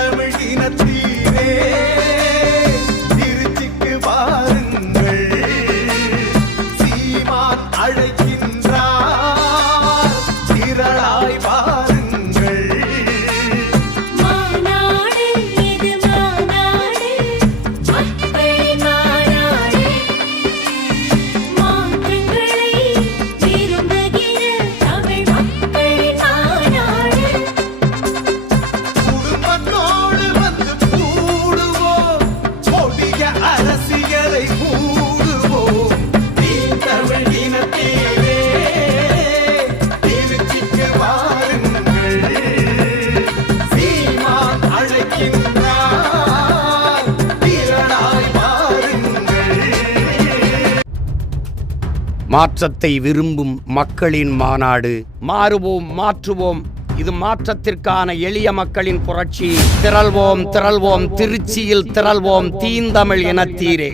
தீந்தமிழ் இனத்தீரே திருச்சிக்கு வாருங்கள், சீமான் அழைக்கின்றார் திரளாய் வாருங்கள். மாநாடு இது மாநாடு, மக்களின் மாநாடு, மாற்றங்களை விரும்புகிற தமிழ் மக்களின் மாநாடு. குடும்பத்தோடு வந்து கூடுவோம், கொடிய அரசியலை மூடுவோம். தீந்தமிழ் இனத்தீரே திருச்சிக்கு வாருங்கள், சீமான் அழைக்கின்றார் திரளாய் வாருங்கள். மாற்றத்தை விரும்பும் மக்களின் மாநாடு. மாறுவோம், மாற்றுவோம். இது மாற்றத்திற்கான எளிய மக்களின் புரட்சி. திரள்வோம், திரள்வோம், திருச்சியில் திரள்வோம், தீந்தமிழ் இனத்தீரே.